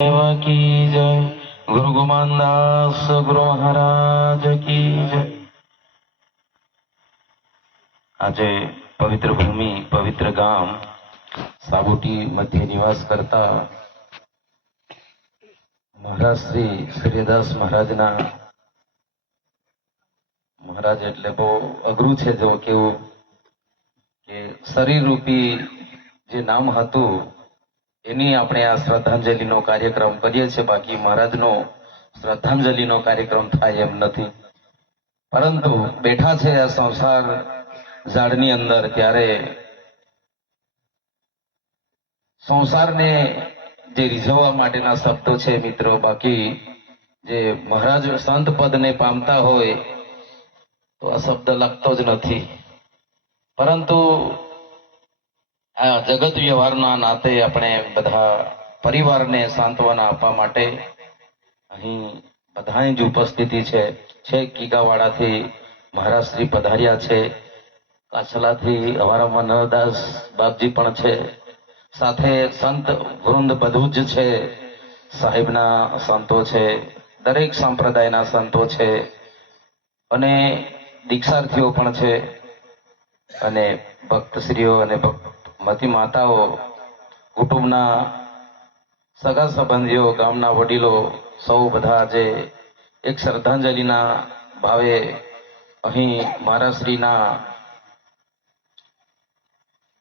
કી જય ગુરુ ગોમાનદાસ ગુરુ મહારાજ કી જય આજે પવિત્ર ભૂમિ પવિત્ર ગામ સાબુટી મધ્ય નિવાસ કરતા મહારાજ શ્રી સૂર્યદાસ મહારાજના મહારાજ એટલે બહુ અઘરું છે જો કેવું કે શરીર રૂપી જે નામ હતું એની આપણે આ શ્રદ્ધાંજલિનો કાર્યક્રમ કરીએ છીએ. બાકી મહારાજનો શ્રદ્ધાંજલિનો કાર્યક્રમ થાય એમ નથી. પરંતુ બેઠા છે આ સંસાર ઝાડની અંદર ત્યારે સંસારને જે રીઝવવા માટેના શબ્દો છે મિત્રો, બાકી જે મહારાજ સંત પદને પામતા હોય તો આ શબ્દ લખતો જ નથી. પરંતુ આ જગત વ્યવહારના નાતે આપણે બધા પરિવારને સાંત્વના આપવા માટે અહીં બધાની જ ઉપસ્થિતિ છે. છેક ગીગાવાડાથી મહારાજશ્રી પધાર્યા છે. કાછલાથી અમારા મનોહરદાસ બાપજી પણ છે. સાથે સંત વૃંદ બધું જ છે. સાહેબના સંતો છે. દરેક સંપ્રદાયના સંતો છે. અને દીક્ષાર્થીઓ પણ છે. અને ભક્તશ્રીઓ અને મતી માતાઓ, કુટુંબના સગા સંબંધીઓ, ગામના વડીલો, સૌ બધા આજે એક શ્રદ્ધાંજલિના ભાવે અહીં મહારાજશ્રીના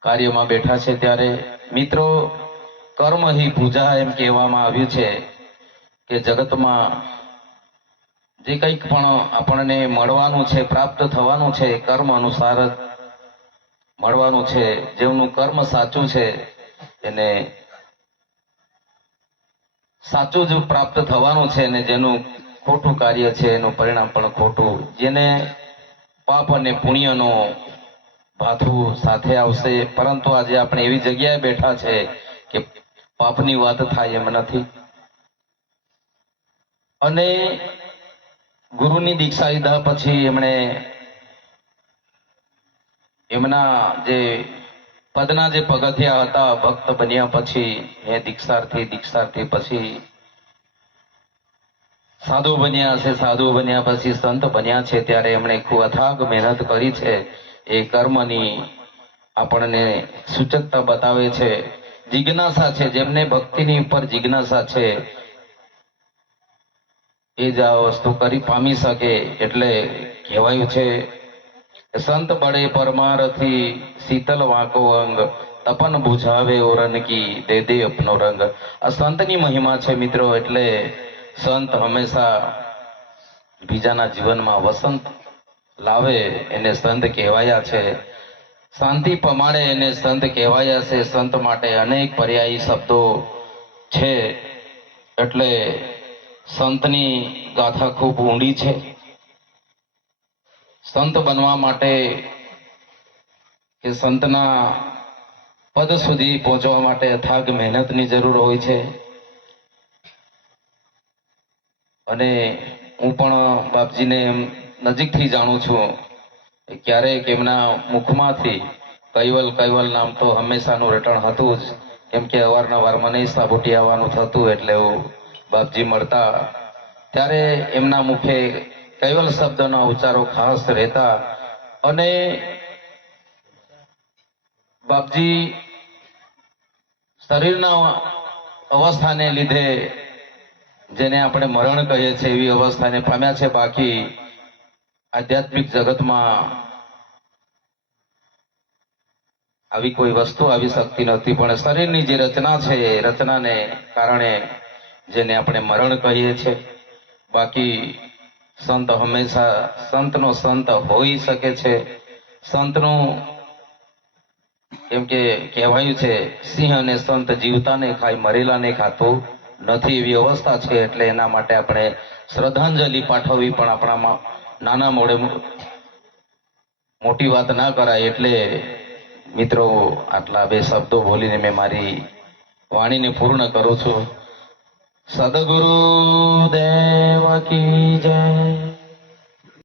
કાર્યમાં બેઠા છે ત્યારે મિત્રો, કર્મ હિ પૂજા એમ કહેવામાં આવ્યું છે કે જગતમાં જે કંઈક પણ આપણને મળવાનું છે, પ્રાપ્ત થવાનું છે, કર્મ અનુસાર મળવાનું છે, જેમનું કર્મ સાચું છે, એને સાચું જ પ્રાપ્ત થવાનું છે અને જેનું ખોટું કાર્ય છે, એનું પરિણામ પણ ખોટું. જેને પાપ અને પુણ્યનો ભાથું સાથે આવશે. પરંતુ આજે આપણે એવી જગ્યાએ બેઠા છે કે પાપની વાત થાય એમ નથી. અને ગુરુની દીક્ષા લીધા પછી એમણે એમના જે પદના જે પગથિયા હતા, ભક્ત બન્યા પછી હે દીક્ષાર્થી દીક્ષાર્થી પછી સાધુ બન્યા છે, સાધુ બન્યા પછી સંત બન્યા છે, ત્યારે એમણે ખૂબ અથાગ મહેનત કરી છે. એ કર્મની આપણને સૂચકતા બતાવે છે. જિજ્ઞાસા છે, જેમને ભક્તિની ઉપર જિજ્ઞાસા છે, એ જ આ વસ્તુ કરી પામી શકે, એટલે કહેવાયું છે સંત બળે પરમારથી શીતલ વાંકો અંગ, તપન બુઝાવે ઓરન કી, દે દે અપનો રંગ. આ સંતની મહિમા છે મિત્રો, એટલે સંત હંમેશા બીજાના જીવનમાં વસંત લાવે, એને સંત કહેવાયા છે. શાંતિ પમાડે એને સંત કહેવાયા છે. સંત માટે અનેક પર્યાયી શબ્દો છે. એટલે સંતની ગાથા ખૂબ ઊંડી છે. સંત બનવા માટે કે સંતના પદ સુધી પહોંચવા માટે અથાગ મહેનતની જરૂર હોય છે. અને હું પણ બાપજીને એમ નજીકથી જાણું છું ક્યારેક એમના મુખમાંથી કૈવલ કૈવલ નામ તો હંમેશાનું રટણ હતું જ. કેમ કે અવારનવાર મને સાબુટી આવવાનું થતું એટલે હું બાપજી મળતા ત્યારે એમના મુખે કૈવલ શબ્દના ઉચ્ચારો ખાસ રહેતા અને બાપજી શરીરના અવસ્થાને લીધે જેને આપણે મરણ કહીએ છીએ એવી અવસ્થાને પામ્યા છે બાકી આધ્યાત્મિક જગતમાં આવી કોઈ વસ્તુ આવી શકતી નથી. પણ શરીરની જે રચના છે, એ રચનાને કારણે જેને આપણે મરણ કહીએ છીએ. બાકી સંત હંમેશા સંતનો સંત હોઈ શકે છે. સંતનું કેમ કે કહેવાયું છે, સિંહ અને સંત જીવતાને ખાય, મરેલાને ખાતું નથી એવી અવસ્થા છે, એટલે એના માટે આપણે શ્રદ્ધાંજલિ પાઠવવી પણ આપણામાં નાના મોડે મોટી વાત ના કરાય, એટલે મિત્રો આટલા બે શબ્દો બોલીને મેં મારી વાણીને પૂર્ણ કરું છું. સદગુરુ દેવ કી જય.